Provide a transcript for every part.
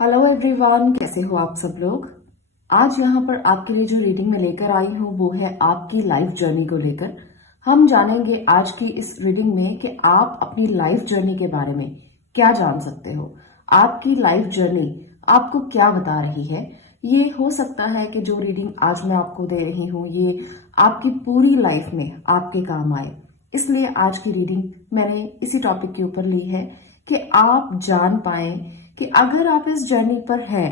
Hello everyone, कैसे हो आप सब लोग। आज यहाँ पर आपके लिए जो रीडिंग में लेकर आई हूँ वो है आपकी लाइफ जर्नी को लेकर। हम जानेंगे आज की इस रीडिंग में कि आप अपनी लाइफ जर्नी के बारे में क्या जान सकते हो। आपकी लाइफ जर्नी आपको क्या बता रही है। ये हो सकता है कि जो रीडिंग आज मैं आपको दे रही हूँ ये आपकी पूरी लाइफ में आपके काम आए। इसलिए आज की रीडिंग मैंने इसी टॉपिक के ऊपर ली है कि आप जान पाए कि अगर आप इस जर्नी पर हैं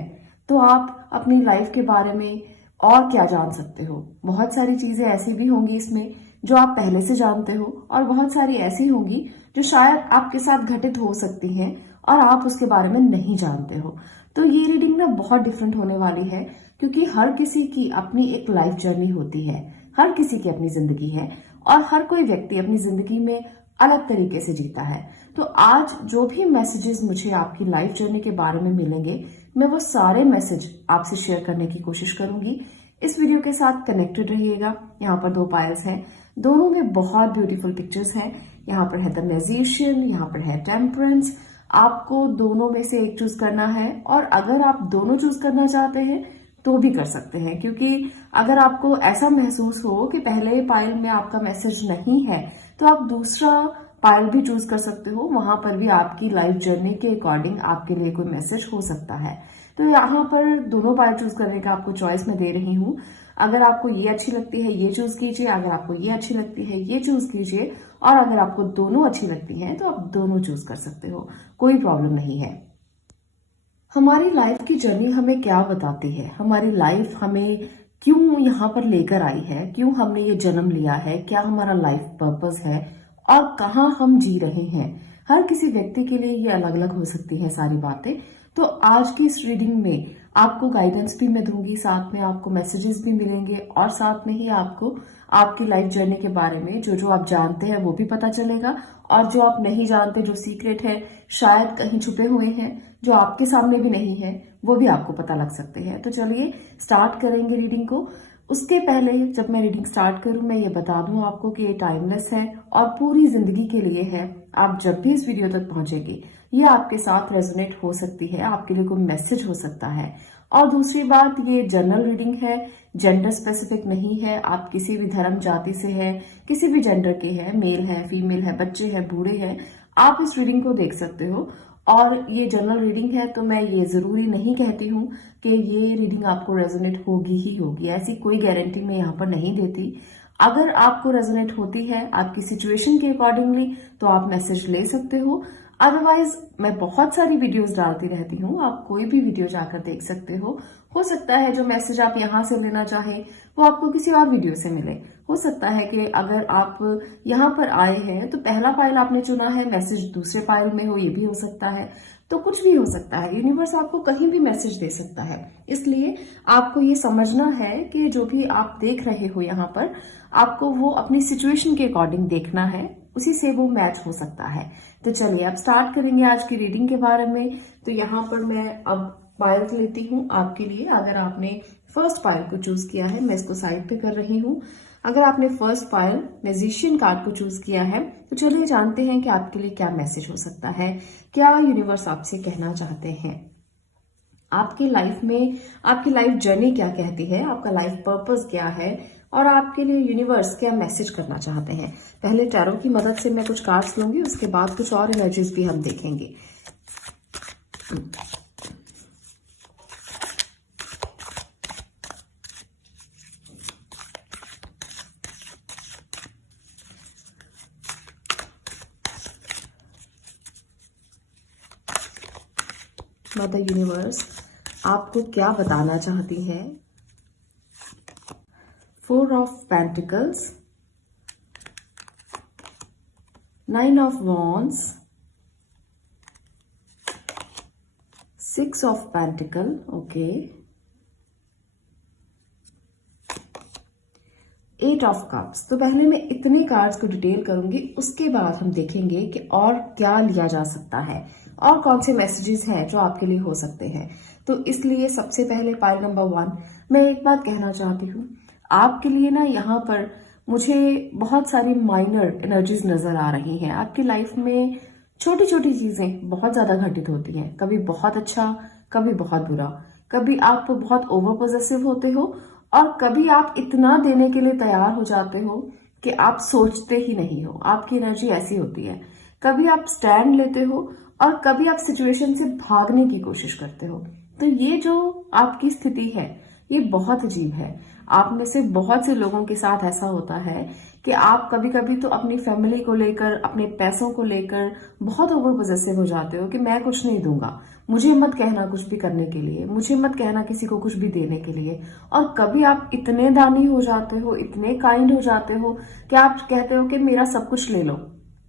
तो आप अपनी लाइफ के बारे में और क्या जान सकते हो। बहुत सारी चीजें ऐसी भी होंगी इसमें जो आप पहले से जानते हो और बहुत सारी ऐसी होंगी जो शायद आपके साथ घटित हो सकती हैं और आप उसके बारे में नहीं जानते हो। तो ये रीडिंग ना बहुत डिफरेंट होने वाली है क्योंकि हर किसी की अपनी एक लाइफ जर्नी होती है, हर किसी की अपनी जिंदगी है और हर कोई व्यक्ति अपनी जिंदगी में अलग तरीके से जीता है। तो आज जो भी मैसेजेस मुझे आपकी लाइफ जर्नी के बारे में मिलेंगे मैं वो सारे मैसेज आपसे शेयर करने की कोशिश करूंगी। इस वीडियो के साथ कनेक्टेड रहिएगा। यहाँ पर 2 पायल्स हैं, दोनों में बहुत ब्यूटीफुल पिक्चर्स हैं। यहाँ पर है द मैजिशियन, यहाँ पर है टेम्परेंस। आपको दोनों में से एक चूज करना है और अगर आप दोनों चूज करना चाहते हैं तो भी कर सकते हैं, क्योंकि अगर आपको ऐसा महसूस हो कि पहले पायल में आपका मैसेज नहीं है तो आप दूसरा पायल भी चूज कर सकते हो। वहां पर भी आपकी लाइफ जर्नी के अकॉर्डिंग आपके लिए कोई मैसेज हो सकता है। तो यहाँ पर दोनों पायल चूज करने का आपको चॉइस मैं दे रही हूँ। अगर आपको ये अच्छी लगती है ये चूज कीजिए, अगर आपको ये अच्छी लगती है ये चूज कीजिए और अगर आपको दोनों अच्छी लगती हैं तो आप दोनों चूज कर सकते हो, कोई प्रॉब्लम नहीं है। हमारी लाइफ की जर्नी हमें क्या बताती है, हमारी लाइफ हमें क्यों यहाँ पर लेकर आई है, क्यों हमने ये जन्म लिया है, क्या हमारा लाइफ पर्पस है और कहाँ हम जी रहे हैं। हर किसी व्यक्ति के लिए ये अलग अलग हो सकती है सारी बातें। तो आज की इस रीडिंग में आपको गाइडेंस भी मैं दूंगी, साथ में आपको मैसेजेस भी मिलेंगे और साथ में ही आपको आपकी लाइफ जर्नी के बारे में जो जो आप जानते हैं वो भी पता चलेगा और जो आप नहीं जानते, जो सीक्रेट है, शायद कहीं छुपे हुए हैं, जो आपके सामने भी नहीं है, वो भी आपको पता लग सकते हैं। तो चलिए स्टार्ट करेंगे रीडिंग को। उसके पहले जब मैं रीडिंग स्टार्ट करूं मैं ये बता दूं आपको कि ये टाइमलेस है और पूरी जिंदगी के लिए है। आप जब भी इस वीडियो तक पहुंचेंगे ये आपके साथ रेजोनेट हो सकती है, आपके लिए कोई मैसेज हो सकता है। और दूसरी बात, ये जनरल रीडिंग है, जेंडर स्पेसिफिक नहीं है। आप किसी भी धर्म जाति से है, किसी भी जेंडर के है, मेल है फीमेल है, बच्चे हैं बूढ़े हैं, आप इस रीडिंग को देख सकते हो। और ये जनरल रीडिंग है तो मैं ये जरूरी नहीं कहती हूँ कि ये रीडिंग आपको रेजोनेट होगी ही होगी, ऐसी कोई गारंटी मैं यहाँ पर नहीं देती। अगर आपको रेजोनेट होती है आपकी सिचुएशन के अकॉर्डिंगली तो आप मैसेज ले सकते हो। अदरवाइज मैं बहुत सारी वीडियोस डालती रहती हूँ, आप कोई भी वीडियो जाकर देख सकते हो सकता है जो मैसेज आप यहाँ से लेना चाहे वो आपको किसी और वीडियो से मिले। हो सकता है कि अगर आप यहाँ पर आए हैं तो पहला फाइल आपने चुना है, मैसेज दूसरे फाइल में हो, ये भी हो सकता है। तो कुछ भी हो सकता है, यूनिवर्स आपको कहीं भी मैसेज दे सकता है। इसलिए आपको ये समझना है कि जो भी आप देख रहे हो यहाँ पर आपको वो अपनी सिचुएशन के अकॉर्डिंग देखना है, उसी से वो मैच हो सकता है। तो चलिए अब स्टार्ट करेंगे आज की रीडिंग के बारे में। तो यहाँ पर मैं अब पायल लेती हूँ आपके लिए। अगर आपने फर्स्ट पायल को चूज किया है मैं इसको साइड पे कर रही हूँ। अगर आपने फर्स्ट पायल मैजिशियन कार्ड को चूज किया है तो चलिए जानते हैं कि आपके लिए क्या मैसेज हो सकता है, क्या यूनिवर्स आपसे कहना चाहते हैं। आपकी लाइफ में आपकी लाइफ जर्नी क्या कहती है, आपका लाइफ पर्पस क्या है और आपके लिए यूनिवर्स क्या मैसेज करना चाहते हैं। पहले टैरो की मदद से मैं कुछ कार्ड्स लूंगी, उसके बाद कुछ और एनर्जीज भी हम देखेंगे। मदर यूनिवर्स आपको क्या बताना चाहती है। 4 of pentacles, 9 of wands, 6 of pentacle, okay, 8 of cups. तो पहले मैं इतने कार्ड्स को डिटेल करूंगी, उसके बाद हम देखेंगे कि और क्या लिया जा सकता है और कौन से मैसेजेस हैं जो आपके लिए हो सकते हैं। तो इसलिए सबसे पहले पाइल नंबर 1 मैं एक बात कहना चाहती हूँ आपके लिए ना, यहाँ पर मुझे बहुत सारी माइनर एनर्जीज नजर आ रही हैं। आपकी लाइफ में छोटी छोटी चीजें बहुत ज्यादा घटित होती हैं, कभी बहुत अच्छा कभी बहुत बुरा। कभी आप बहुत ओवर पॉजेसिव होते हो और कभी आप इतना देने के लिए तैयार हो जाते हो कि आप सोचते ही नहीं हो। आपकी एनर्जी ऐसी होती है। कभी आप स्टैंड लेते हो और कभी आप सिचुएशन से भागने की कोशिश करते हो। तो ये जो आपकी स्थिति है ये बहुत अजीब है। आप में से बहुत से लोगों के साथ ऐसा होता है कि आप कभी कभी तो अपनी फैमिली को लेकर, अपने पैसों को लेकर बहुत ओवर पॉजेसिव हो जाते हो कि मैं कुछ नहीं दूंगा, मुझे मत कहना कुछ भी करने के लिए, मुझे मत कहना किसी को कुछ भी देने के लिए। और कभी आप इतने दानी हो जाते हो, इतने काइंड हो जाते हो कि आप कहते हो कि मेरा सब कुछ ले लो,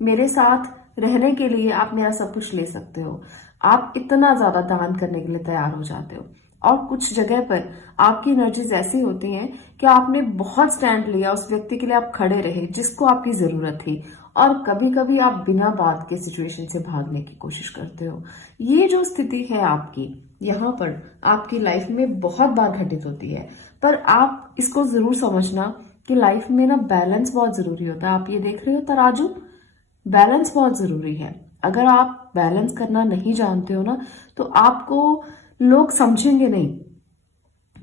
मेरे साथ रहने के लिए आप मेरा सब कुछ ले सकते हो। आप इतना ज्यादा दान करने के लिए तैयार हो जाते हो। और कुछ जगह पर आपकी एनर्जीज ऐसी होती हैं कि आपने बहुत स्टैंड लिया, उस व्यक्ति के लिए आप खड़े रहे जिसको आपकी जरूरत थी, और कभी कभी आप बिना बात के सिचुएशन से भागने की कोशिश करते हो। ये जो स्थिति है आपकी, यहाँ पर आपकी लाइफ में बहुत बार घटित होती है। पर आप इसको जरूर समझना कि लाइफ में ना बैलेंस बहुत जरूरी होता है। आप ये देख रहे हो तराजू, बैलेंस बहुत जरूरी है। अगर आप बैलेंस करना नहीं जानते हो ना तो आपको लोग समझेंगे नहीं,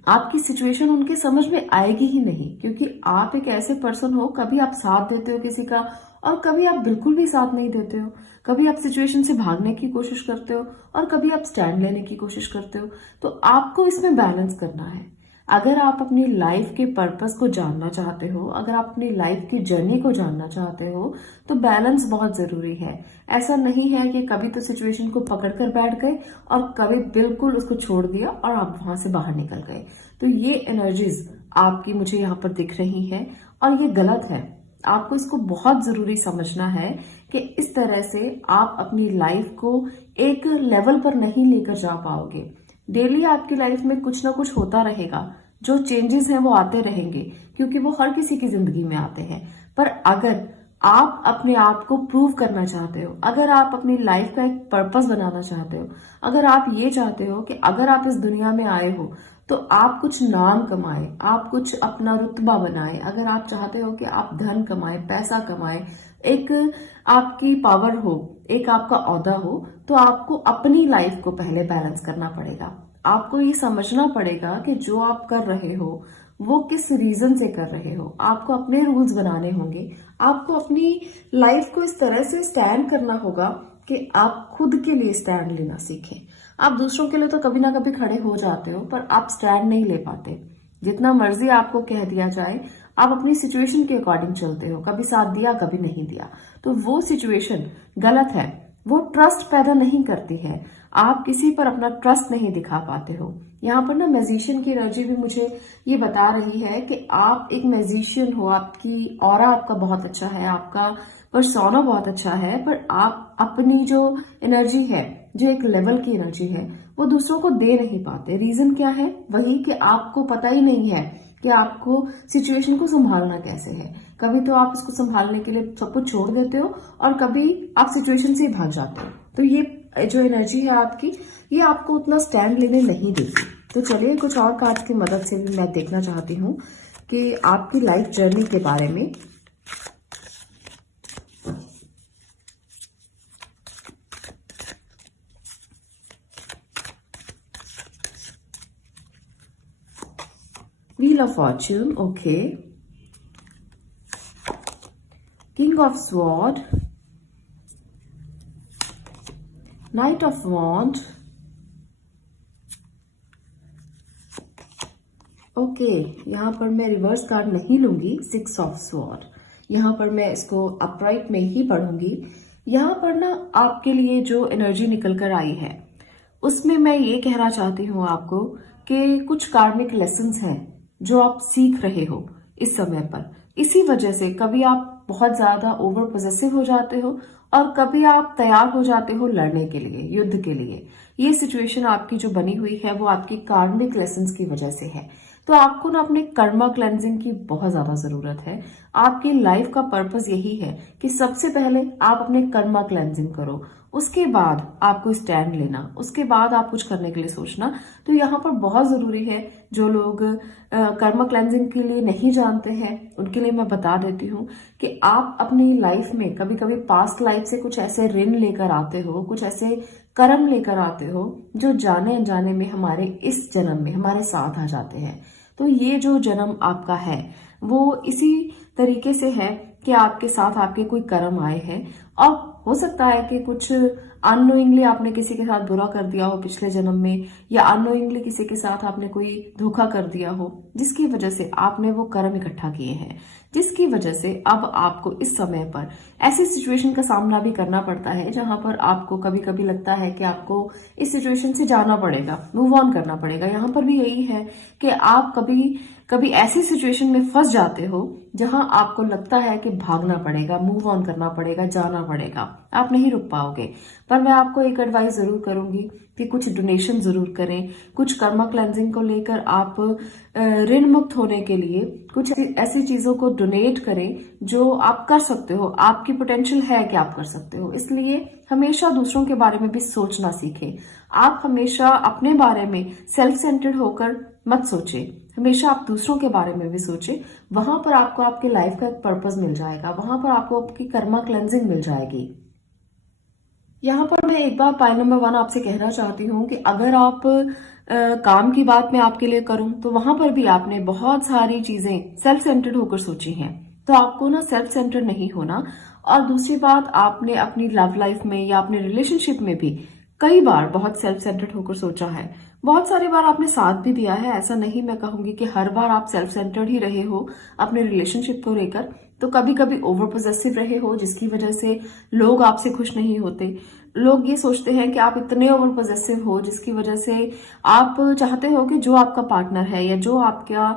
आपकी सिचुएशन उनके समझ में आएगी ही नहीं। क्योंकि आप एक ऐसे पर्सन हो, कभी आप साथ देते हो किसी का और कभी आप बिल्कुल भी साथ नहीं देते हो। कभी आप सिचुएशन से भागने की कोशिश करते हो और कभी आप स्टैंड लेने की कोशिश करते हो। तो आपको इसमें बैलेंस करना है। अगर आप अपनी लाइफ के पर्पस को जानना चाहते हो, अगर आप अपनी लाइफ की जर्नी को जानना चाहते हो, तो बैलेंस बहुत जरूरी है। ऐसा नहीं है कि कभी तो सिचुएशन को पकड़ कर बैठ गए और कभी बिल्कुल उसको छोड़ दिया और आप वहां से बाहर निकल गए। तो ये एनर्जीज आपकी मुझे यहाँ पर दिख रही है और ये गलत है। आपको इसको बहुत जरूरी समझना है कि इस तरह से आप अपनी लाइफ को एक लेवल पर नहीं लेकर जा पाओगे। डेली आपकी लाइफ में कुछ ना कुछ होता रहेगा, जो चेंजेस हैं वो आते रहेंगे, क्योंकि वो हर किसी की जिंदगी में आते हैं। पर अगर आप अपने आप को प्रूव करना चाहते हो, अगर आप अपनी लाइफ का एक पर्पस बनाना चाहते हो, अगर आप ये चाहते हो कि अगर आप इस दुनिया में आए हो तो आप कुछ नाम कमाए, आप कुछ अपना रुतबा बनाए, अगर आप चाहते हो कि आप धन कमाए, पैसा कमाए, एक आपकी पावर हो, एक आपका ओहदा हो, तो आपको अपनी लाइफ को पहले बैलेंस करना पड़ेगा। आपको ये समझना पड़ेगा कि जो आप कर रहे हो वो किस रीजन से कर रहे हो। आपको अपने रूल्स बनाने होंगे। आपको अपनी लाइफ को इस तरह से स्टैंड करना होगा कि आप खुद के लिए स्टैंड लेना सीखें। आप दूसरों के लिए तो कभी ना कभी खड़े हो जाते हो, पर आप स्टैंड नहीं ले पाते। जितना मर्जी आपको कह दिया जाए, आप अपनी सिचुएशन के अकॉर्डिंग चलते हो, कभी साथ दिया कभी नहीं दिया, तो वो सिचुएशन गलत है। वो ट्रस्ट पैदा नहीं करती है। आप किसी पर अपना ट्रस्ट नहीं दिखा पाते हो। यहाँ पर ना मैजिशियन की एनर्जी भी मुझे ये बता रही है कि आप एक मैजिशियन हो, आपकी ऑरा आपका बहुत अच्छा है, आपका पर्सोना बहुत अच्छा है, पर आप अपनी जो एनर्जी है, जो एक लेवल की एनर्जी है, वो दूसरों को दे नहीं पाते। रीजन क्या है? वही कि आपको पता ही नहीं है कि आपको सिचुएशन को संभालना कैसे है। कभी तो आप इसको संभालने के लिए सब कुछ छोड़ देते हो और कभी आप सिचुएशन से ही भाग जाते हो। तो ये जो एनर्जी है आपकी, ये आपको उतना स्टैंड लेने नहीं देती। तो चलिए कुछ और कार्ड्स की मदद से भी मैं देखना चाहती हूँ कि आपकी लाइफ जर्नी के बारे में। Wheel of Fortune, okay. King of Sword, Knight of Wand, okay यहाँ पर मैं रिवर्स कार्ड नहीं लूंगी, 6 ऑफ स्वॉर्ड। यहाँ पर मैं इसको अपराइट में ही पढ़ूंगी। यहाँ पर ना आपके लिए जो एनर्जी निकल कर आई है उसमें मैं ये कहना चाहती हूँ आपको कि कुछ कार्मिक लेसन्स हैं जो आप सीख रहे हो इस समय पर। इसी वजह से कभी आप बहुत ज्यादा ओवर पोजेसिव हो जाते हो और कभी आप तैयार हो जाते हो लड़ने के लिए, युद्ध के लिए। ये सिचुएशन आपकी जो बनी हुई है वो आपकी कार्मिक लेसन्स की वजह से है। तो आपको ना अपने कर्मा क्लेंजिंग की बहुत ज्यादा जरूरत है। आपकी लाइफ का पर्पस यही है कि सबसे पहले आप अपने कर्मा क्लेंजिंग करो, उसके बाद आपको स्टैंड लेना, उसके बाद आप कुछ करने के लिए सोचना। तो यहाँ पर बहुत जरूरी है, जो लोग कर्मा क्लेंजिंग के लिए नहीं जानते हैं उनके लिए मैं बता देती हूँ कि आप अपनी लाइफ में कभी कभी पास्ट लाइफ से कुछ ऐसे ऋण लेकर आते हो, कुछ ऐसे कर्म लेकर आते हो जो जाने अनजाने में हमारे इस जन्म में हमारे साथ आ जाते हैं। तो ये जो जन्म आपका है वो इसी तरीके से है कि आपके साथ आपके कोई कर्म आए हैं, और हो सकता है कि कुछ अननोइंगली आपने किसी के साथ बुरा कर दिया हो पिछले जन्म में, या अननोइंगली किसी के साथ आपने कोई धोखा कर दिया हो, जिसकी वजह से आपने वो कर्म इकट्ठा किए हैं, जिसकी वजह से अब आपको इस समय पर ऐसी सिचुएशन का सामना भी करना पड़ता है जहां पर आपको कभी कभी लगता है कि आपको इस सिचुएशन से जाना पड़ेगा, मूव ऑन करना पड़ेगा। यहाँ पर भी यही है कि आप कभी कभी ऐसी सिचुएशन में फंस जाते हो जहां आपको लगता है कि भागना पड़ेगा, मूव ऑन करना पड़ेगा, जाना पड़ेगा, आप नहीं रुक पाओगे। पर मैं आपको एक एडवाइस जरूर करूंगी कि कुछ डोनेशन जरूर करें, कुछ कर्मा क्लेंजिंग को लेकर आप ऋण मुक्त होने के लिए कुछ ऐसी चीजों को डोनेट करें जो आप कर सकते हो, आपकी पोटेंशियल है कि आप कर सकते हो। इसलिए हमेशा दूसरों के बारे में भी सोचना सीखें। आप हमेशा अपने बारे में सेल्फ सेंटर्ड होकर मत सोचें, हमेशा आप दूसरों के बारे में भी सोचें। वहां पर आपको आपकी लाइफ का एक पर्पस मिल जाएगा, वहां पर आपको आपकी कर्मा क्लेंजिंग मिल जाएगी। यहाँ पर मैं एक बार पॉइंट नंबर 1 आपसे कहना चाहती हूँ कि अगर आप काम की बात मैं आपके लिए करूं तो वहां पर भी आपने बहुत सारी चीजें सेल्फ सेंटर्ड होकर सोची हैं, तो आपको ना सेल्फ सेंटर्ड नहीं होना। और दूसरी बात, आपने अपनी लव लाइफ में या अपने रिलेशनशिप में भी कई बार बहुत सेल्फ सेंटर्ड होकर सोचा है, बहुत सारी बार आपने साथ भी दिया है। ऐसा नहीं मैं कहूंगी कि हर बार आप सेल्फ सेंटर्ड ही रहे हो अपने रिलेशनशिप को लेकर, तो कभी कभी ओवर पोजेसिव रहे हो जिसकी वजह से लोग आपसे खुश नहीं होते। लोग ये सोचते हैं कि आप इतने ओवर पोजेसिव हो जिसकी वजह से आप चाहते हो कि जो आपका पार्टनर है या जो आपका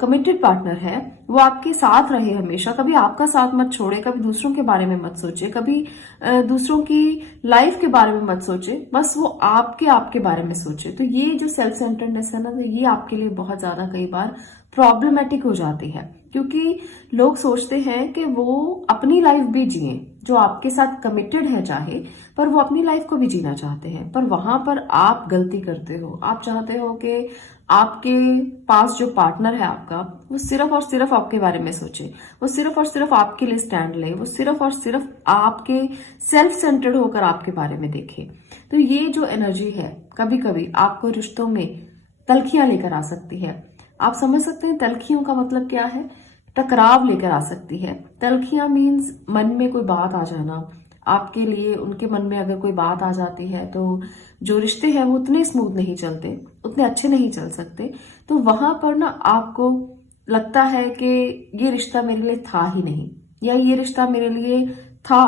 कमिटेड पार्टनर है वो आपके साथ रहे हमेशा, कभी आपका साथ मत छोड़े, कभी दूसरों के बारे में मत सोचे, कभी दूसरों की लाइफ के बारे में मत सोचे, बस वो आपके बारे में सोचे। तो ये जो सेल्फ सेंटर्डनेस है ना, तो ये आपके लिए बहुत ज्यादा कई बार प्रॉब्लमेटिक हो जाती है, क्योंकि लोग सोचते हैं कि वो अपनी लाइफ भी जिए, जो आपके साथ कमिटेड है चाहे, पर वो अपनी लाइफ को भी जीना चाहते हैं। पर वहां पर आप गलती करते हो। आप चाहते हो कि आपके पास जो पार्टनर है आपका वो सिर्फ और सिर्फ आपके बारे में सोचे, वो सिर्फ और सिर्फ आपके लिए स्टैंड ले, वो सिर्फ और सिर्फ आपके सेल्फ सेंटर्ड होकर आपके बारे में देखे। तो ये जो एनर्जी है कभी कभी आपको रिश्तों में तलखियां लेकर आ सकती है। आप समझ सकते हैं तलखियों का मतलब क्या है? टकराव लेकर आ सकती है। तलखियां मीन्स मन में कोई बात आ जाना, आपके लिए उनके मन में अगर कोई बात आ जाती है तो जो रिश्ते हैं वो उतने स्मूथ नहीं चलते, उतने अच्छे नहीं चल सकते। तो वहां पर ना आपको लगता है कि ये रिश्ता मेरे लिए था ही नहीं, या ये रिश्ता मेरे लिए था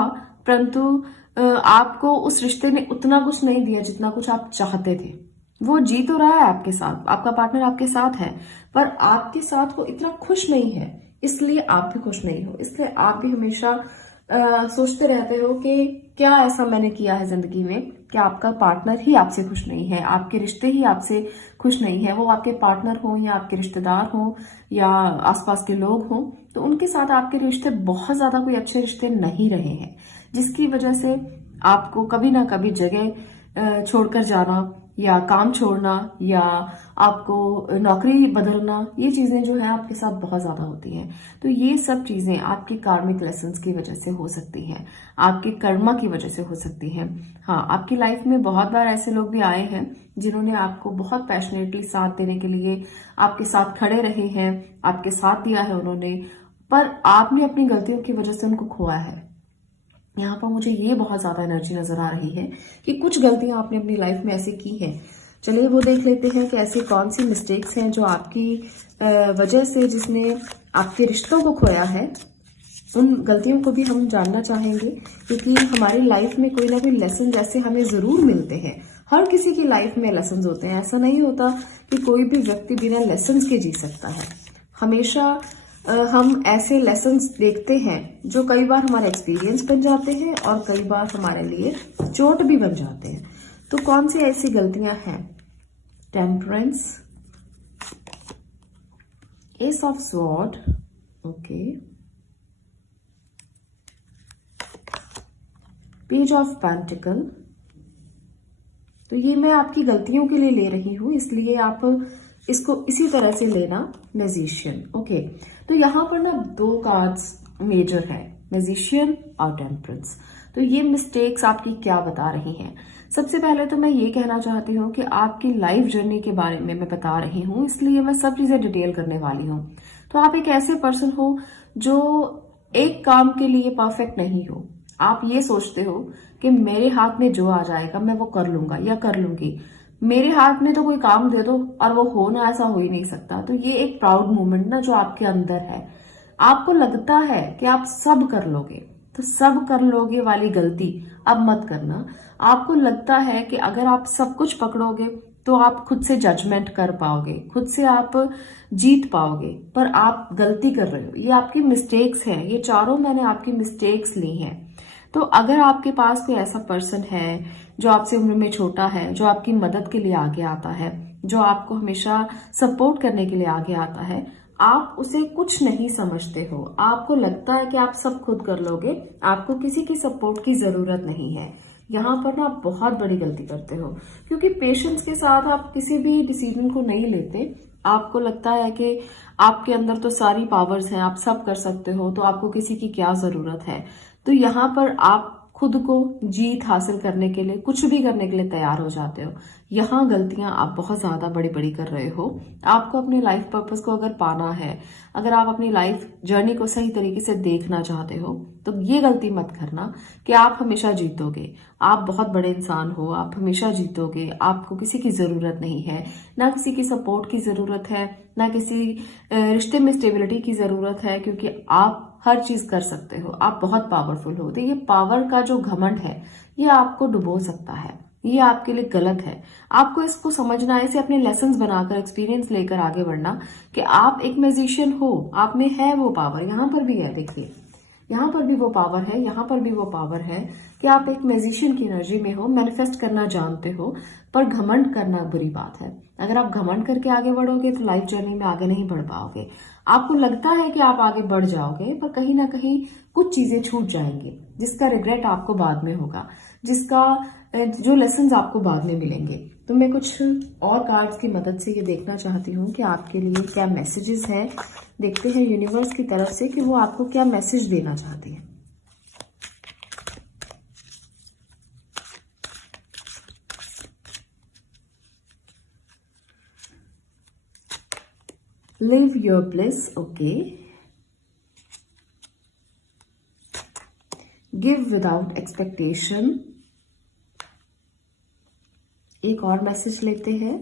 परंतु आपको उस रिश्ते ने उतना कुछ नहीं दिया जितना कुछ आप चाहते थे। वो जी तो रहा है आपके साथ, आपका पार्टनर आपके साथ है, पर आपके साथ वो इतना खुश नहीं है, इसलिए आप भी खुश नहीं हो। इसलिए आप भी हमेशा सोचते रहते हो कि क्या ऐसा मैंने किया है जिंदगी में कि आपका पार्टनर ही आपसे खुश नहीं है, आपके रिश्ते ही आपसे खुश नहीं है। वो आपके पार्टनर हो या आपके रिश्तेदार हो या आसपास के लोग हों, तो उनके साथ आपके रिश्ते बहुत ज्यादा कोई अच्छे रिश्ते नहीं रहे हैं, जिसकी वजह से आपको कभी ना कभी जगह छोड़कर जाना या काम छोड़ना या आपको नौकरी बदलना, ये चीजें जो है आपके साथ बहुत ज्यादा होती हैं। तो ये सब चीजें आपके कार्मिक लेसन्स की वजह से हो सकती हैं, आपके कर्मा की वजह से हो सकती हैं। हाँ, आपकी लाइफ में बहुत बार ऐसे लोग भी आए हैं जिन्होंने आपको बहुत पैशनेटली साथ देने के लिए आपके साथ खड़े रहे हैं, आपके साथ दिया है उन्होंने, पर आपने अपनी गलतियों की वजह से उनको खोया है। यहाँ पर मुझे ये बहुत ज्यादा एनर्जी नजर आ रही है कि कुछ गलतियां आपने अपनी लाइफ में ऐसी की हैं। चलिए वो देख लेते हैं कि ऐसी कौन सी मिस्टेक्स हैं जो आपकी वजह से, जिसने आपके रिश्तों को खोया है। उन गलतियों को भी हम जानना चाहेंगे, क्योंकि हमारी लाइफ में कोई ना कोई लेसन जैसे हमें जरूर मिलते हैं। हर किसी की लाइफ में लेसन होते हैं, ऐसा नहीं होता कि कोई भी व्यक्ति बिना लेसन के जी सकता है। हमेशा हम ऐसे लेसन्स देखते हैं जो कई बार हमारे एक्सपीरियंस बन जाते हैं और कई बार हमारे लिए चोट भी बन जाते हैं। तो कौन सी ऐसी गलतियां हैं? Temperance, S of sword, okay, page of pentacle. तो ये मैं आपकी गलतियों के लिए ले रही हूं, इसलिए आप इसको इसी तरह से लेना। मैजिशियन। ओके, तो यहाँ पर ना 2 कार्ड्स मेजर है, मैजिशियन और टेम्परेंस। तो ये मिस्टेक्स आपकी क्या बता रही हैं? सबसे पहले तो मैं ये कहना चाहती हूँ कि आपकी लाइफ जर्नी के बारे में मैं बता रही हूँ, इसलिए मैं सब चीजें डिटेल करने वाली हूँ। तो आप एक ऐसे पर्सन हो जो एक काम के लिए परफेक्ट नहीं हो। आप ये सोचते हो कि मेरे हाथ में जो आ जाएगा मैं वो कर लूंगा या कर लूंगी, मेरे हाथ में तो कोई काम दे दो और वो हो ना, ऐसा हो ही नहीं सकता। तो ये एक प्राउड मोमेंट ना जो आपके अंदर है, आपको लगता है कि आप सब कर लोगे, तो सब कर लोगे वाली गलती अब मत करना। आपको लगता है कि अगर आप सब कुछ पकड़ोगे तो आप खुद से जजमेंट कर पाओगे, खुद से आप जीत पाओगे, पर आप गलती कर रहे हो। ये आपकी मिस्टेक्स हैं, ये चारों मैंने आपकी मिस्टेक्स ली हैं। तो अगर आपके पास कोई ऐसा पर्सन है जो आपसे उम्र में छोटा है, जो आपकी मदद के लिए आगे आता है, जो आपको हमेशा सपोर्ट करने के लिए आगे आता है, आप उसे कुछ नहीं समझते हो। आपको लगता है कि आप सब खुद कर लोगे, आपको किसी की सपोर्ट की जरूरत नहीं है। यहाँ पर ना आप बहुत बड़ी गलती करते हो, क्योंकि पेशेंस के साथ आप किसी भी डिसीजन को नहीं लेते। आपको लगता है कि आपके अंदर तो सारी पावर्स हैं, आप सब कर सकते हो, तो आपको किसी की क्या जरूरत है। तो यहाँ पर आप खुद को जीत हासिल करने के लिए कुछ भी करने के लिए तैयार हो जाते हो। यहाँ गलतियां आप बहुत ज्यादा बड़ी बड़ी कर रहे हो। आपको अपने लाइफ पर्पस को अगर पाना है, अगर आप अपनी लाइफ जर्नी को सही तरीके से देखना चाहते हो, तो ये गलती मत करना कि आप हमेशा जीतोगे। आप बहुत बड़े इंसान हो, आप हमेशा जीतोगे, आपको किसी की जरूरत नहीं है, ना किसी की सपोर्ट की जरूरत है, ना किसी रिश्ते में स्टेबिलिटी की जरूरत है, क्योंकि आप हर चीज कर सकते हो, आप बहुत पावरफुल हो। तो ये पावर का जो घमंड है, ये आपको डुबो सकता है, ये आपके लिए गलत है। आपको इसको समझना है, इसे अपने लेसन्स बनाकर, एक्सपीरियंस लेकर आगे बढ़ना कि आप एक म्यूजिशियन हो, आप में है वो पावर। यहाँ पर भी है, देखिए यहाँ पर भी वो पावर है, यहाँ पर भी वो पावर है कि आप एक म्यूजिशियन की एनर्जी में हो, मैनिफेस्ट करना जानते हो, पर घमंड करना बुरी बात है। अगर आप घमंड करके आगे बढ़ोगे तो लाइफ जर्नी में आगे नहीं बढ़ पाओगे। आपको लगता है कि आप आगे बढ़ जाओगे, पर कहीं ना कहीं कुछ चीजें छूट जाएंगी, जिसका रिग्रेट आपको बाद में होगा, जिसका जो लेसन्स आपको बाद में मिलेंगे। तो मैं कुछ और कार्ड्स की मदद से ये देखना चाहती हूँ कि आपके लिए क्या मैसेजेस हैं। देखते हैं यूनिवर्स की तरफ से कि वो आपको क्या मैसेज देना चाहती है। Live your bliss. Okay, give without expectation. एक और मैसेज लेते हैं,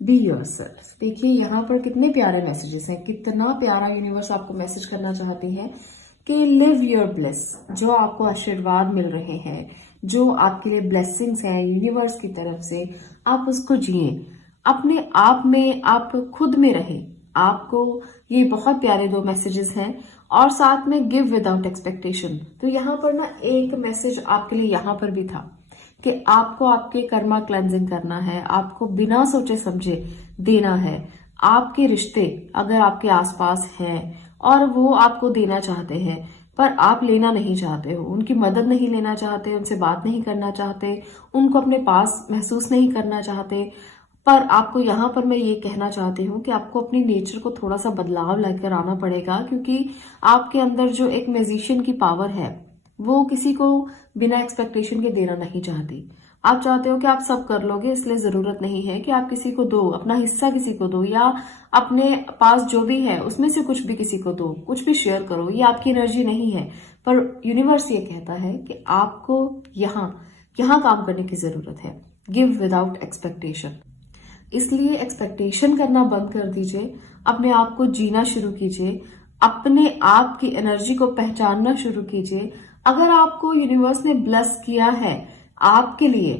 बी योरसेल्फ। देखिए यहाँ पर कितने प्यारे मैसेजेस हैं, कितना प्यारा यूनिवर्स आपको मैसेज करना चाहती है कि लिव योर ब्लेस। जो आपको आशीर्वाद मिल रहे हैं, जो आपके लिए ब्लेसिंग्स हैं यूनिवर्स की तरफ से, आप उसको जिए, अपने आप में आप खुद में रहे। आपको ये बहुत प्यारे 2 मैसेजेस हैं, और साथ में गिव विदाउट एक्सपेक्टेशन। तो यहाँ पर ना एक मैसेज आपके लिए यहाँ पर भी था कि आपको आपके कर्मा क्लेंजिंग करना है, आपको बिना सोचे समझे देना है। आपके रिश्ते अगर आपके आसपास हैं और वो आपको देना चाहते हैं, पर आप लेना नहीं चाहते हो, उनकी मदद नहीं लेना चाहते, उनसे बात नहीं करना चाहते, उनको अपने पास महसूस नहीं करना चाहते, पर आपको यहाँ पर मैं ये कहना चाहती हूँ कि आपको अपनी नेचर को थोड़ा सा बदलाव लेकर आना पड़ेगा, क्योंकि आपके अंदर जो एक म्यूजिशियन की पावर है, वो किसी को बिना एक्सपेक्टेशन के देना नहीं चाहती। आप चाहते हो कि आप सब कर लोगे, इसलिए जरूरत नहीं है कि आप किसी को दो, अपना हिस्सा किसी को दो, या अपने पास जो भी है उसमें से कुछ भी किसी को दो, कुछ भी शेयर करो। ये आपकी एनर्जी नहीं है, पर यूनिवर्स ये कहता है कि आपको यहाँ काम करने की जरूरत है। Give without expectation. इसलिए एक्सपेक्टेशन करना बंद कर दीजिए, अपने आप को जीना शुरू कीजिए, अपने आप की एनर्जी को पहचानना शुरू कीजिए। अगर आपको यूनिवर्स ने ब्लेस किया है आपके लिए,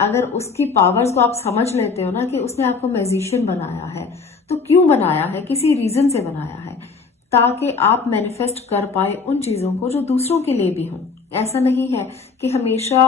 अगर उसकी पावर्स को आप समझ लेते हो ना कि उसने आपको मैजिशियन बनाया है, तो क्यों बनाया है, किसी रीजन से बनाया है, ताकि आप मैनिफेस्ट कर पाए उन चीजों को जो दूसरों के लिए भी हों। ऐसा नहीं है कि हमेशा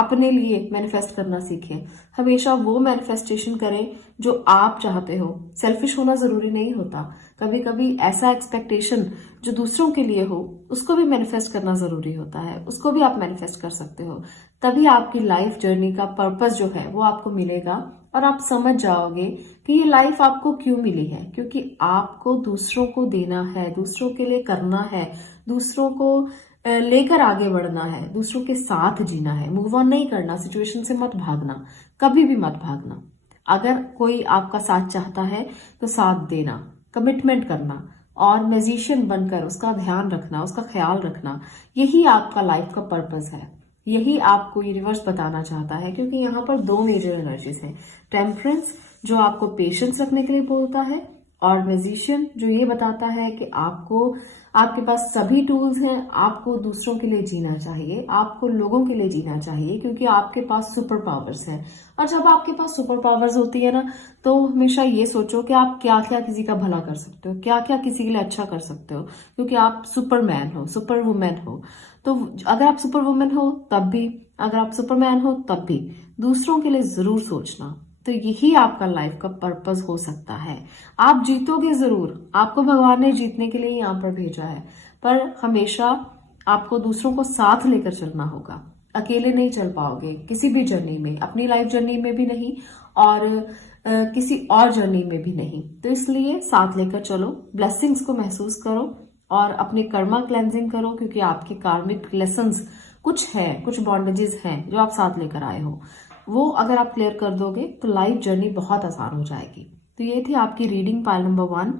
अपने लिए मैनिफेस्ट करना सीखें। हमेशा वो मैनिफेस्टेशन करें जो आप चाहते हो। सेल्फिश होना जरूरी नहीं होता। कभी कभी ऐसा एक्सपेक्टेशन जो दूसरों के लिए हो उसको भी मैनिफेस्ट करना जरूरी होता है, उसको भी आप मैनिफेस्ट कर सकते हो। तभी आपकी लाइफ जर्नी का पर्पस जो है वो आपको मिलेगा और आप समझ जाओगे कि ये लाइफ आपको क्यों मिली है। क्योंकि आपको दूसरों को देना है, दूसरों के लिए करना है, दूसरों को लेकर आगे बढ़ना है, दूसरों के साथ जीना है। मूव ऑन नहीं करना, सिचुएशन से मत भागना, कभी भी मत भागना। अगर कोई आपका साथ चाहता है तो साथ देना, कमिटमेंट करना और मैजिशियन बनकर उसका ध्यान रखना, उसका ख्याल रखना, यही आपका लाइफ का पर्पस है। यही आपको यूनिवर्स बताना चाहता है। क्योंकि यहाँ पर दो मेजर एनर्जीज हैं, टेम्परेंस जो आपको पेशेंस रखने के लिए बोलता है और मैजिशियन जो ये बताता है कि आपके पास सभी टूल्स हैं, आपको दूसरों के लिए जीना चाहिए, आपको लोगों के लिए जीना चाहिए, क्योंकि आपके पास सुपर पावर्स हैं। और जब आपके पास सुपर पावर्स होती है ना, तो हमेशा ये सोचो कि आप क्या क्या किसी का भला कर सकते हो, क्या क्या किसी के लिए अच्छा कर सकते हो, क्योंकि आप सुपरमैन हो, सुपर वुमेन हो। तो अगर आप सुपर वुमेन हो तब भी, अगर आप सुपरमैन हो तब भी दूसरों के लिए जरूर सोचना। तो यही आपका लाइफ का पर्पस हो सकता है। आप जीतोगे जरूर, आपको भगवान ने जीतने के लिए यहाँ पर भेजा है, पर हमेशा आपको दूसरों को साथ लेकर चलना होगा। अकेले नहीं चल पाओगे किसी भी जर्नी में, अपनी लाइफ जर्नी में भी नहीं और किसी और जर्नी में भी नहीं। तो इसलिए साथ लेकर चलो, ब्लेसिंग्स को महसूस करो और अपने कर्मा क्लेंजिंग करो, क्योंकि आपके कार्मिक लेसन्स कुछ है, कुछ बॉन्डेजेस हैं जो आप साथ लेकर आए हो। वो अगर आप क्लियर कर दोगे तो लाइफ जर्नी बहुत आसान हो जाएगी। तो ये थी आपकी रीडिंग पाइल नंबर 1।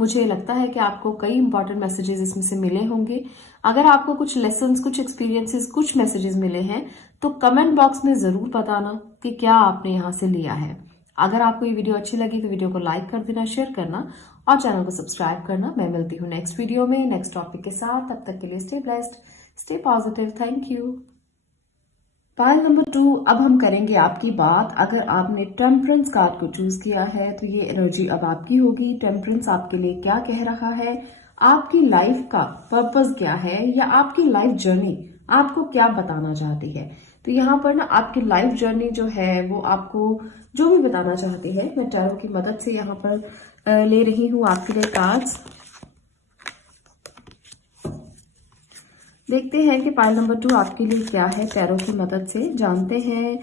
मुझे लगता है कि आपको कई इंपॉर्टेंट मैसेजेस इसमें से मिले होंगे। अगर आपको कुछ लेसन्स, कुछ एक्सपीरियंसेस, कुछ मैसेजेस मिले हैं तो कमेंट बॉक्स में जरूर बताना कि क्या आपने यहाँ से लिया है। अगर आपको ये वीडियो अच्छी लगी तो वीडियो को लाइक कर देना, शेयर करना और चैनल को सब्सक्राइब करना। मैं मिलती हूँ नेक्स्ट वीडियो में नेक्स्ट टॉपिक के साथ। तब तक के लिए stay blessed, stay positive. Thank you. Pile number 2, अब हम करेंगे आपकी बात। अगर आपने टेम्परेंस कार्ड को चूज किया है तो ये एनर्जी अब आपकी होगी। टेम्परेंस आपके लिए क्या कह रहा है, आपकी लाइफ का पर्पस क्या है, या आपकी लाइफ जर्नी आपको क्या बताना चाहती है। तो यहाँ पर ना आपकी लाइफ जर्नी जो है वो आपको जो भी बताना चाहती है, मैं टैरो की मदद से यहाँ पर ले रही हूँ आपके लिए कार्ड्स। देखते हैं कि पाइल नंबर 2 आपके लिए क्या है। टैरो की मदद से जानते हैं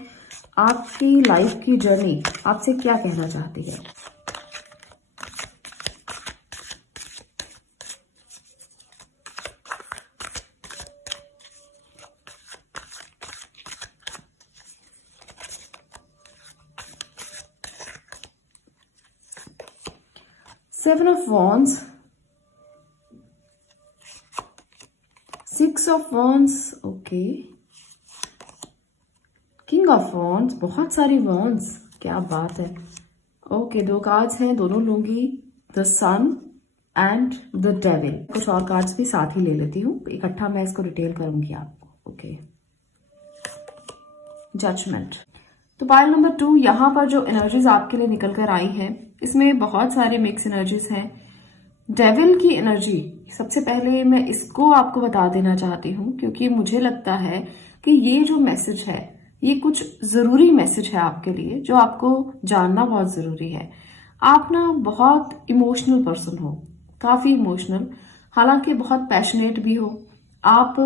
आपकी लाइफ की जर्नी आपसे क्या कहना चाहती है। Seven of wands, 6 of wands, okay, king of wands, बहुत सारी वॉन्ड्स, क्या बात है। ओके, 2 कार्ड्स हैं, दोनों लूंगी, the sun and the devil. कुछ और कार्ड्स भी साथ ही ले लेती हूँ, इकट्ठा मैं इसको डिटेल करूंगी आपको। Okay, judgement. तो पाइल नंबर 2, यहाँ पर जो एनर्जीज आपके लिए निकल कर आई हैं इसमें बहुत सारे मिक्स एनर्जीज हैं। डेविल की एनर्जी, सबसे पहले मैं इसको आपको बता देना चाहती हूँ क्योंकि मुझे लगता है कि ये जो मैसेज है ये कुछ जरूरी मैसेज है आपके लिए, जो आपको जानना बहुत जरूरी है। आप ना बहुत इमोशनल पर्सन हो, काफी इमोशनल, हालांकि बहुत पैशनेट भी हो। आप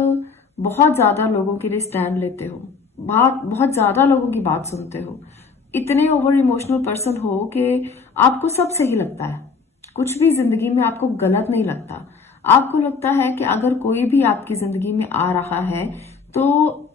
बहुत ज्यादा लोगों के लिए स्टैंड लेते हो, बहुत ज्यादा लोगों की बात सुनते हो, इतने ओवर इमोशनल पर्सन हो कि आपको सब सही लगता है, कुछ भी जिंदगी में आपको गलत नहीं लगता। आपको लगता है कि अगर कोई भी आपकी जिंदगी में आ रहा है तो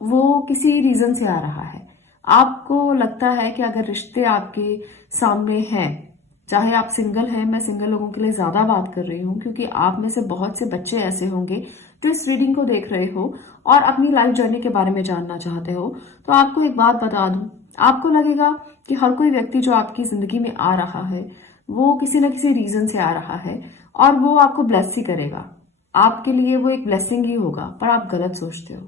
वो किसी रीजन से आ रहा है। आपको लगता है कि अगर रिश्ते आपके सामने हैं, चाहे आप सिंगल हैं, मैं सिंगल लोगों के लिए ज्यादा बात कर रही हूँ क्योंकि आप में से बहुत से बच्चे ऐसे होंगे जो इस रीडिंग को देख रहे हो और अपनी लाइफ जर्नी के बारे में जानना चाहते हो। तो आपको एक बात बता दूं, आपको लगेगा कि हर कोई व्यक्ति जो आपकी जिंदगी में आ रहा है वो किसी न किसी रीजन से आ रहा है और वो आपको ब्लेस ही करेगा, आपके लिए वो एक ब्लेसिंग ही होगा, पर आप गलत सोचते हो।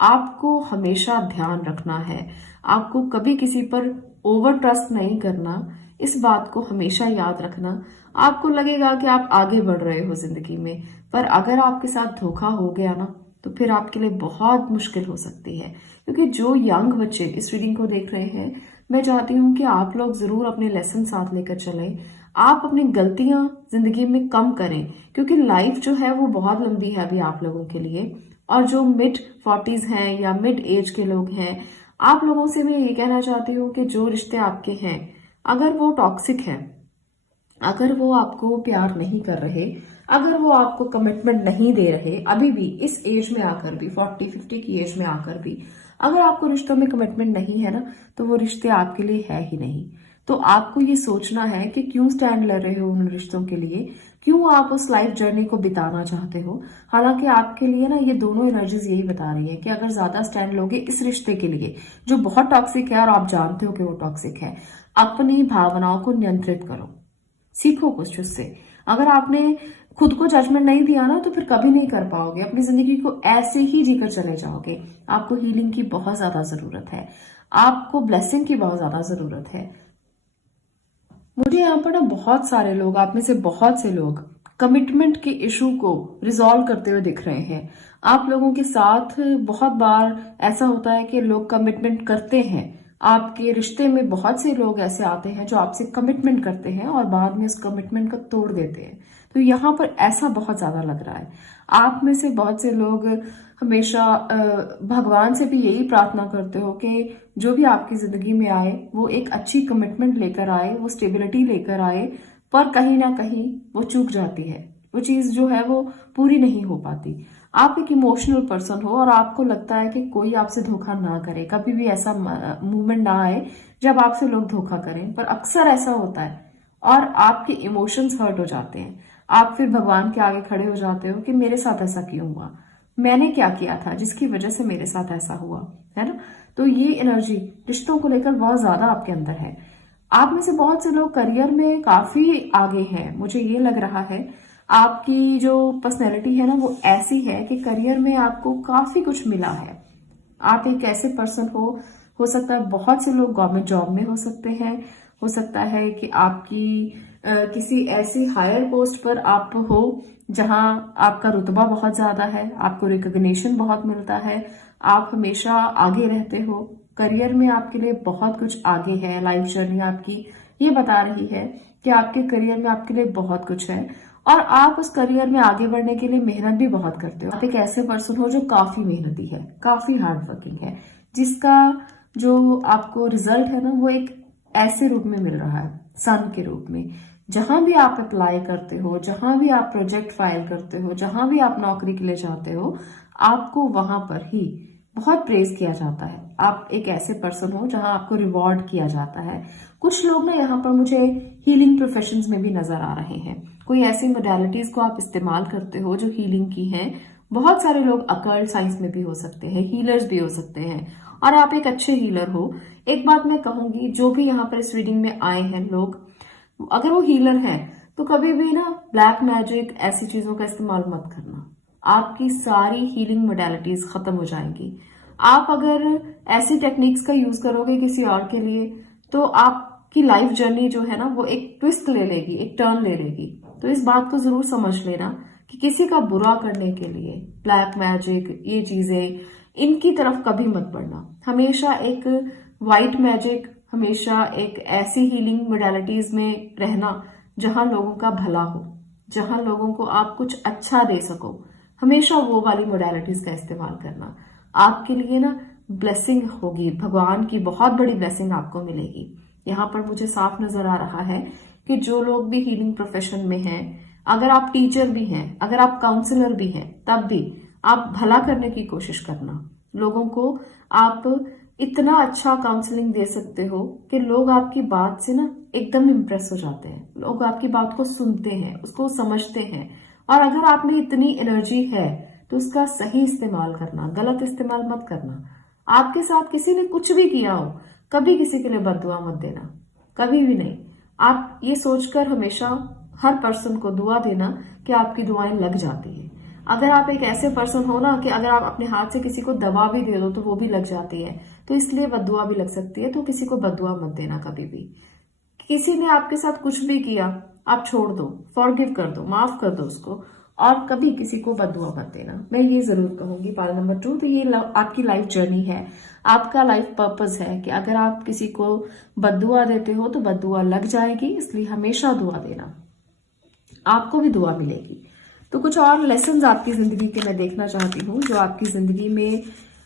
आपको हमेशा ध्यान रखना है, आपको कभी किसी पर ओवर ट्रस्ट नहीं करना, इस बात को हमेशा याद रखना। आपको लगेगा कि आप आगे बढ़ रहे हो जिंदगी में, पर अगर आपके साथ धोखा हो गया ना तो फिर आपके लिए बहुत मुश्किल हो सकती है। क्योंकि जो यंग बच्चे इस रीडिंग को देख रहे हैं, मैं चाहती हूँ कि आप लोग जरूर अपने लेसन साथ लेकर चलें। आप अपनी गलतियां जिंदगी में कम करें, क्योंकि लाइफ जो है वो बहुत लंबी है अभी आप लोगों के लिए। और जो मिड 40s हैं या मिड एज के लोग हैं, आप लोगों से मैं ये कहना चाहती हूँ कि जो रिश्ते आपके हैं, अगर वो टॉक्सिक है, अगर वो आपको प्यार नहीं कर रहे, अगर वो आपको कमिटमेंट नहीं दे रहे, अभी भी इस एज में आकर भी, 40-50 की एज में आकर भी अगर आपको रिश्तों में कमिटमेंट नहीं है ना, तो वो रिश्ते आपके लिए है ही नहीं। तो आपको ये सोचना है कि क्यों स्टैंड ले रहे हो उन रिश्तों के लिए, क्यों आप उस लाइफ जर्नी को बिताना चाहते हो। हालांकि आपके लिए ना ये दोनों एनर्जीज यही बता रही है कि अगर ज्यादा स्टैंड लोगे इस रिश्ते के लिए जो बहुत टॉक्सिक है और आप जानते हो कि वो टॉक्सिक है, अपनी भावनाओं को नियंत्रित करो, सीखो कुछ उससे। अगर आपने खुद को जजमेंट नहीं दिया ना, तो फिर कभी नहीं कर पाओगे, अपनी जिंदगी को ऐसे ही जीकर चले जाओगे। आपको हीलिंग की बहुत ज्यादा जरूरत है, आपको ब्लेसिंग की बहुत ज्यादा जरूरत है। मुझे यहाँ पर ना बहुत सारे लोग, आप में से बहुत से लोग कमिटमेंट के इशू को रिजॉल्व करते हुए दिख रहे हैं। आप लोगों के साथ बहुत बार ऐसा होता है कि लोग कमिटमेंट करते हैं, आपके रिश्ते में बहुत से लोग ऐसे आते हैं जो आपसे कमिटमेंट करते हैं और बाद में उस कमिटमेंट को तोड़ देते हैं। तो यहाँ पर ऐसा बहुत ज्यादा लग रहा है। आप में से बहुत से लोग हमेशा भगवान से भी यही प्रार्थना करते हो कि जो भी आपकी जिंदगी में आए वो एक अच्छी कमिटमेंट लेकर आए, वो स्टेबिलिटी लेकर आए, पर कहीं ना कहीं वो चूक जाती है, वो चीज जो है वो पूरी नहीं हो पाती। आप एक इमोशनल पर्सन हो और आपको लगता है कि कोई आपसे धोखा ना करे, कभी भी ऐसा मूवमेंट ना आए जब आपसे लोग धोखा करें, पर अक्सर ऐसा होता है और आपके इमोशंस हर्ट हो जाते हैं। आप फिर भगवान के आगे खड़े हो जाते हो कि मेरे साथ ऐसा क्यों हुआ, मैंने क्या किया था जिसकी वजह से मेरे साथ ऐसा हुआ, है ना। तो ये एनर्जी रिश्तों को लेकर बहुत ज्यादा आपके अंदर है। आप में से बहुत से लोग करियर में काफी आगे हैं, मुझे ये लग रहा है। आपकी जो पर्सनैलिटी है ना वो ऐसी है कि करियर में आपको काफी कुछ मिला है। आप एक ऐसे पर्सन हो सकता है बहुत से लोग गवर्नमेंट जॉब में हो सकते हैं, हो सकता है कि आपकी किसी ऐसी हायर पोस्ट पर आप हो जहां आपका रुतबा बहुत ज्यादा है, आपको रिकॉग्निशन बहुत मिलता है, आप हमेशा आगे रहते हो, करियर में आपके लिए बहुत कुछ आगे है। लाइफ जर्नी आपकी ये बता रही है कि आपके करियर में आपके लिए बहुत कुछ है और आप उस करियर में आगे बढ़ने के लिए मेहनत भी बहुत करते हो। आप एक ऐसे पर्सन हो जो काफी मेहनती है, काफी हार्ड वर्किंग है, जिसका जो आपको रिजल्ट है ना वो एक ऐसे रूप में मिल रहा है, सन के रूप में। जहां भी आप अप्लाई करते हो, जहां भी आप प्रोजेक्ट फाइल करते हो, जहां भी आप नौकरी के लिए जाते हो, आपको वहां पर ही बहुत प्रेज किया जाता है। आप एक ऐसे पर्सन हो जहां आपको रिवॉर्ड किया जाता है। कुछ लोग ना यहाँ पर मुझे हीलिंग प्रोफेशंस में भी नजर आ रहे हैं। कोई ऐसी मोडालिटीज को आप इस्तेमाल करते हो जो हीलिंग की हैं। बहुत सारे लोग अकल्ट साइंस में भी हो सकते हैं, हीलर्स भी हो सकते हैं, और आप एक अच्छे हीलर हो। एक बात मैं कहूंगी, जो भी यहाँ पर इस रीडिंग में आए हैं लोग, अगर वो हीलर हैं तो कभी भी ना ब्लैक मैजिक ऐसी चीजों का इस्तेमाल मत करना, आपकी सारी हीलिंग मोडालिटीज खत्म हो जाएंगी। आप अगर ऐसी टेक्निक्स का यूज करोगे किसी और के लिए तो आपकी लाइफ जर्नी जो है ना वो एक ट्विस्ट ले लेगी, एक टर्न ले लेगी। तो इस बात को जरूर समझ लेना कि किसी का बुरा करने के लिए ब्लैक मैजिक, ये चीजें, इनकी तरफ कभी मत बढ़ना। हमेशा एक व्हाइट मैजिक, हमेशा एक ऐसी हीलिंग मोडालिटीज में रहना जहां लोगों का भला हो, जहां लोगों को आप कुछ अच्छा दे सको, हमेशा वो वाली मोडालिटीज का इस्तेमाल करना। आपके लिए ना ब्लेसिंग होगी, भगवान की बहुत बड़ी ब्लेसिंग आपको मिलेगी। यहाँ पर मुझे साफ नजर आ रहा है कि जो लोग भी हीलिंग प्रोफेशन में हैं, अगर आप टीचर भी हैं, अगर आप काउंसलर भी हैं, तब भी आप भला करने की कोशिश करना। लोगों को आप इतना अच्छा काउंसलिंग दे सकते हो कि लोग आपकी बात से ना एकदम इम्प्रेस हो जाते हैं, लोग आपकी बात को सुनते हैं, उसको समझते हैं। और अगर आप में इतनी एनर्जी है तो उसका सही इस्तेमाल करना, गलत इस्तेमाल मत करना। आपके साथ किसी ने कुछ भी किया हो, कभी किसी के लिए बददुआ मत देना, कभी भी नहीं। आप ये सोचकर हमेशा हर पर्सन को दुआ देना कि आपकी दुआएं लग जाती है। अगर आप एक ऐसे पर्सन हो ना कि अगर आप अपने हाथ से किसी को दवा भी दे दो तो वो भी लग जाती है, तो इसलिए बददुआ भी लग सकती है। तो किसी को बददुआ मत देना कभी भी। किसी ने आपके साथ कुछ भी किया, आप छोड़ दो, फॉरगिव कर दो, माफ कर दो उसको, और कभी किसी को बददुआ मत देना, मैं ये जरूर कहूंगी। पार्ट नंबर 2, तो ये आपकी लाइफ जर्नी है, आपका लाइफ पर्पस है कि अगर आप किसी को बददुआ देते हो तो बददुआ लग जाएगी, इसलिए हमेशा दुआ देना, आपको भी दुआ मिलेगी। तो कुछ और लेसन्स आपकी जिंदगी के मैं देखना चाहती हूँ, जो आपकी जिंदगी में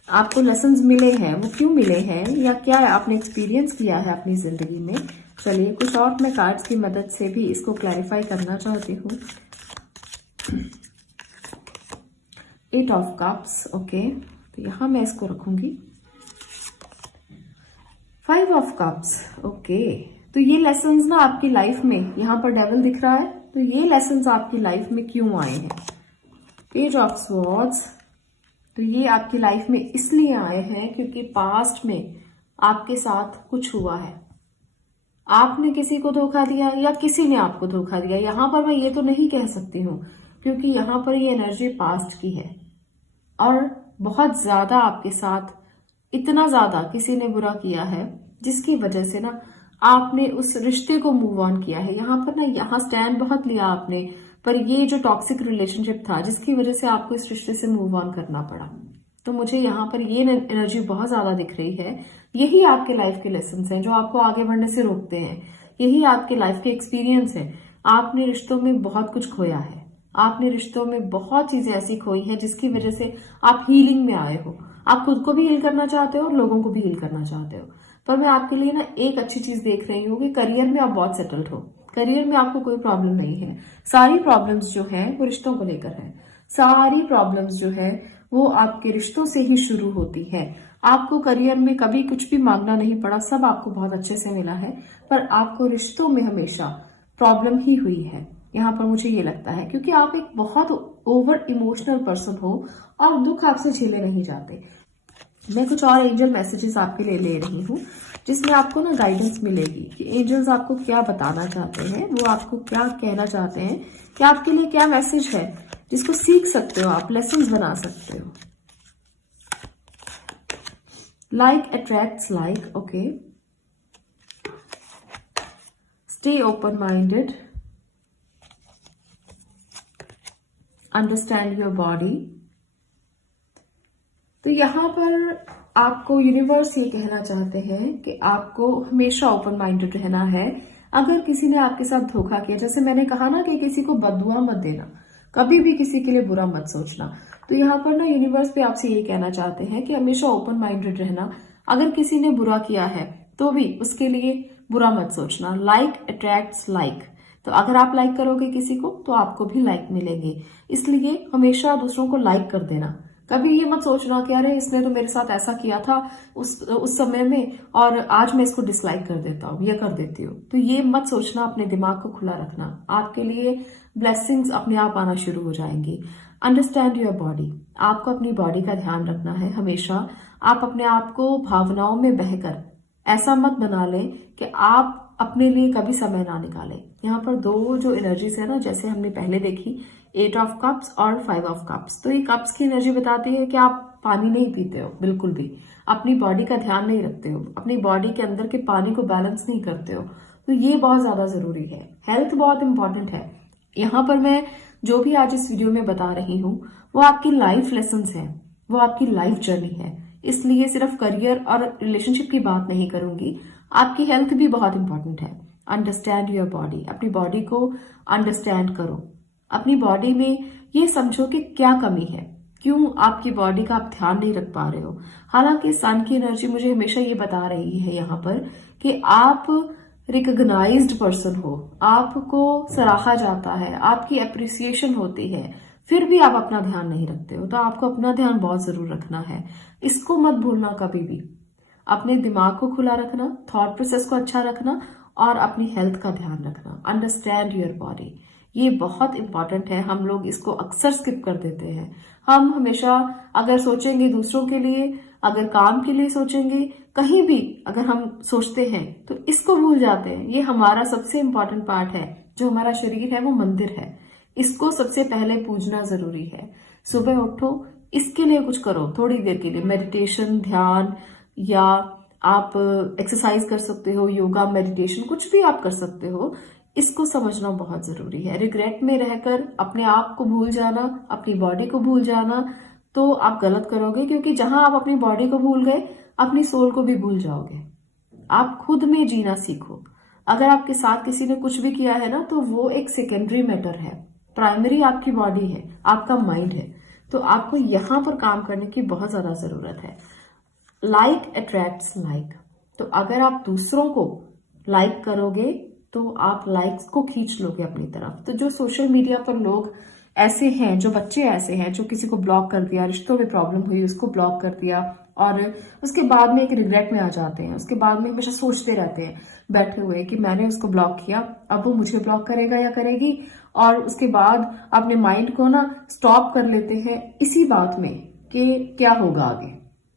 आपको लेसन्स मिले हैं, वो क्यों मिले हैं या क्या आपने एक्सपीरियंस किया है अपनी जिंदगी में। चलिए कुछ और मैं कार्ड्स की मदद से भी इसको क्लैरिफाई करना चाहती हूँ। 8 ऑफ कप्स, ओके, तो यहां मैं इसको रखूंगी। 5 ऑफ कप्स, ओके, तो ये लेसन्स ना आपकी लाइफ में, यहां पर डेविल दिख रहा है, तो ये लेसन्स आपकी लाइफ में क्यों आए हैं। पेज ऑफ स्वॉर्ड्स, तो ये आपकी लाइफ में इसलिए आए हैं क्योंकि पास्ट में आपके साथ कुछ हुआ है, आपने किसी को धोखा दिया या किसी ने आपको धोखा दिया। यहां पर मैं ये तो नहीं कह सकती हूँ क्योंकि यहां पर ये एनर्जी पास्ट की है और बहुत ज्यादा आपके साथ, इतना ज्यादा किसी ने बुरा किया है जिसकी वजह से ना आपने उस रिश्ते को मूव ऑन किया है। यहाँ पर ना, यहाँ स्टैंड बहुत लिया आपने, पर ये जो टॉक्सिक रिलेशनशिप था जिसकी वजह से आपको इस रिश्ते से मूव ऑन करना पड़ा, तो मुझे यहाँ पर ये एनर्जी बहुत ज्यादा दिख रही है। यही आपके लाइफ के लेसन हैं जो आपको आगे बढ़ने से रोकते हैं, यही आपके लाइफ के एक्सपीरियंस है। आपने रिश्तों में बहुत कुछ खोया है, आपने रिश्तों में बहुत चीजें ऐसी खोई हैं जिसकी वजह से आप हीलिंग में आए हो। आप खुद को भी हील करना चाहते हो और लोगों को भी हील करना चाहते हो। पर मैं आपके लिए ना एक अच्छी चीज देख रही हूँ कि करियर में आप बहुत सेटल्ड हो, करियर में आपको कोई प्रॉब्लम नहीं है। सारी प्रॉब्लम्स जो है वो रिश्तों को लेकर है, सारी प्रॉब्लम्स जो है वो आपके रिश्तों से ही शुरू होती है। आपको करियर में कभी कुछ भी मांगना नहीं पड़ा, सब आपको बहुत अच्छे से मिला है, पर आपको रिश्तों में हमेशा प्रॉब्लम ही हुई है। यहाँ पर मुझे ये लगता है क्योंकि आप एक बहुत ओवर इमोशनल पर्सन हो और दुख आपसे झेले नहीं जाते। मैं कुछ और एंजल मैसेजेस आपके लिए ले रही हूँ जिसमें आपको ना गाइडेंस मिलेगी कि एंजल्स आपको क्या बताना चाहते हैं, वो आपको क्या कहना चाहते हैं, कि आपके लिए क्या मैसेज है जिसको सीख सकते हो, आप लेसन्स बना सकते हो। Like attracts like, okay, stay open minded, understand your body. तो यहाँ पर आपको यूनिवर्स ये कहना चाहते हैं कि आपको हमेशा ओपन माइंडेड रहना है। अगर किसी ने आपके साथ धोखा किया, जैसे मैंने कहा ना कि किसी को बददुआ मत देना, कभी भी किसी के लिए बुरा मत सोचना, तो यहाँ पर ना यूनिवर्स भी आपसे ये कहना चाहते हैं कि हमेशा ओपन माइंडेड रहना। अगर किसी ने बुरा किया है तो भी उसके लिए बुरा मत सोचना। लाइक अट्रैक्ट्स लाइक, तो अगर आप लाइक करोगे किसी को तो आपको भी लाइक मिलेंगे, इसलिए हमेशा दूसरों को लाइक कर देना। कभी ये मत सोचना कि अरे इसने तो मेरे साथ ऐसा किया था उस समय में और आज मैं इसको डिसलाइक कर देता हूँ या कर देती हूँ, तो ये मत सोचना। अपने दिमाग को खुला रखना, आपके लिए ब्लेसिंग्स अपने आप आना शुरू हो जाएंगी। अंडरस्टैंड योर बॉडी, आपको अपनी बॉडी का ध्यान रखना है हमेशा। आप अपने आप को भावनाओं में बहकर ऐसा मत बना लें कि आप अपने लिए कभी समय ना निकालें। यहाँ पर दो जो एनर्जीज है ना, जैसे हमने पहले देखी 8 ऑफ कप्स और 5 ऑफ कप्स, तो ये कप्स की एनर्जी बताती है कि आप पानी नहीं पीते हो, बिल्कुल भी अपनी बॉडी का ध्यान नहीं रखते हो, अपनी बॉडी के अंदर के पानी को बैलेंस नहीं करते हो, तो ये बहुत ज्यादा जरूरी है। हेल्थ बहुत इंपॉर्टेंट है। यहाँ पर मैं जो भी आज इस वीडियो में बता रही हूँ वो आपकी लाइफ लेसन्स है, वो आपकी लाइफ जर्नी है, इसलिए सिर्फ करियर और रिलेशनशिप की बात नहीं करूंगी, आपकी हेल्थ भी बहुत इंपॉर्टेंट है। अंडरस्टैंड योर बॉडी, अपनी बॉडी को अंडरस्टैंड करो, अपनी बॉडी में ये समझो कि क्या कमी है, क्यों आपकी बॉडी का आप ध्यान नहीं रख पा रहे हो। हालांकि सन की एनर्जी मुझे हमेशा ये बता रही है यहाँ पर कि आप रिकॉग्नाइज्ड पर्सन हो, आपको सराहा जाता है, आपकी अप्रिसिएशन होती है, फिर भी आप अपना ध्यान नहीं रखते हो, तो आपको अपना ध्यान बहुत जरूर रखना है। इसको मत भूलना कभी भी, अपने दिमाग को खुला रखना, थॉट प्रोसेस को अच्छा रखना और अपनी हेल्थ का ध्यान रखना। अंडरस्टैंड योर बॉडी, ये बहुत इंपॉर्टेंट है। हम लोग इसको अक्सर स्किप कर देते हैं। हम हमेशा अगर सोचेंगे दूसरों के लिए, अगर काम के लिए सोचेंगे, कहीं भी अगर हम सोचते हैं तो इसको भूल जाते हैं। ये हमारा सबसे इंपॉर्टेंट पार्ट है, जो हमारा शरीर है वो मंदिर है, इसको सबसे पहले पूजना जरूरी है। सुबह उठो, इसके लिए कुछ करो, थोड़ी देर के लिए मेडिटेशन, ध्यान, या आप एक्सरसाइज कर सकते हो, योगा, मेडिटेशन, कुछ भी आप कर सकते हो। इसको समझना बहुत जरूरी है। रिग्रेट में रहकर अपने आप को भूल जाना, अपनी बॉडी को भूल जाना, तो आप गलत करोगे, क्योंकि जहां आप अपनी बॉडी को भूल गए, अपनी सोल को भी भूल जाओगे। आप खुद में जीना सीखो। अगर आपके साथ किसी ने कुछ भी किया है ना, तो वो एक सेकेंडरी मैटर है। प्राइमरी आपकी बॉडी है, आपका माइंड है। तो आपको यहां पर काम करने की बहुत ज्यादा जरूरत है। Like attracts like. तो अगर आप दूसरों को लाइक करोगे तो आप लाइक्स को खींच लोगे अपनी तरफ। तो जो सोशल मीडिया पर लोग ऐसे हैं, जो बच्चे ऐसे हैं, जो किसी को ब्लॉक कर दिया, रिश्तों में प्रॉब्लम हुई उसको ब्लॉक कर दिया, और उसके बाद में एक रिग्रेट में आ जाते हैं, उसके बाद में हमेशा सोचते रहते हैं बैठे हुए कि मैंने उसको ब्लॉक किया, अब वो मुझे ब्लॉक करेगा या करेगी, और उसके बाद अपने माइंड को ना स्टॉप कर लेते हैं इसी बात में कि क्या होगा आगे।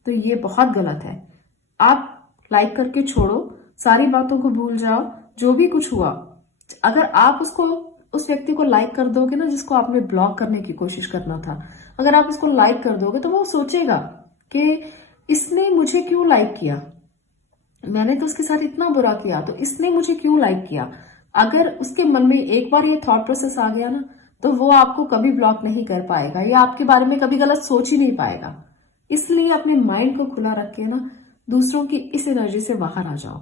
तो ये बहुत गलत है। आप लाइक करके छोड़ो, सारी बातों को भूल जाओ, जो भी कुछ हुआ। अगर आप उस व्यक्ति को लाइक कर दोगे ना, जिसको आपने ब्लॉक करने की कोशिश करना था, अगर आप उसको लाइक कर दोगे तो वो सोचेगा कि इसने मुझे क्यों लाइक किया, मैंने तो उसके साथ इतना बुरा किया, तो इसने मुझे क्यों लाइक किया। अगर उसके मन में एक बार ये थॉट प्रोसेस आ गया ना, तो वो आपको कभी ब्लॉक नहीं कर पाएगा या आपके बारे में कभी गलत सोच ही नहीं पाएगा। इसलिए अपने माइंड को खुला रख के ना दूसरों की इस एनर्जी से बाहर आ जाओ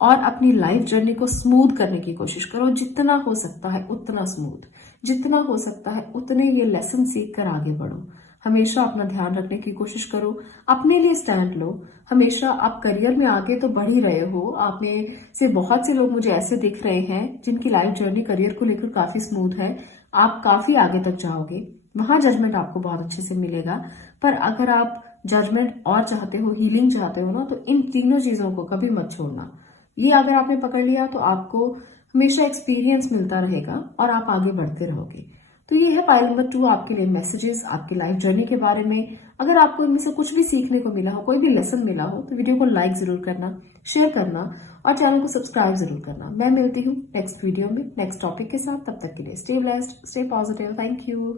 और अपनी लाइफ जर्नी को स्मूथ करने की कोशिश करो। जितना हो सकता है उतना स्मूथ, जितना हो सकता है उतने ये लेसन सीख कर आगे बढ़ो। हमेशा अपना ध्यान रखने की कोशिश करो, अपने लिए स्टैंड लो। हमेशा आप करियर में आगे तो बढ़ ही रहे हो। आप में से बहुत से लोग मुझे ऐसे दिख रहे हैं जिनकी लाइफ जर्नी करियर को लेकर काफी स्मूथ है। आप काफी आगे तक जाओगे, वहां जजमेंट आपको बहुत अच्छे से मिलेगा। पर अगर आप जजमेंट और चाहते हो, हीलिंग चाहते हो ना, तो इन तीनों चीजों को कभी मत छोड़ना। ये अगर आपने पकड़ लिया तो आपको हमेशा एक्सपीरियंस मिलता रहेगा और आप आगे बढ़ते रहोगे। तो ये है फाइल नंबर 2 आपके लिए मैसेजेस आपकी लाइफ जर्नी के बारे में। अगर आपको इनमें से कुछ भी सीखने को मिला हो, कोई भी लेसन मिला हो, तो वीडियो को लाइक जरूर करना, शेयर करना और चैनल को सब्सक्राइब जरूर करना। मैं मिलती हूँ नेक्स्ट वीडियो में नेक्स्ट टॉपिक के साथ। तब तक के लिए stay blessed, stay positive. Thank you.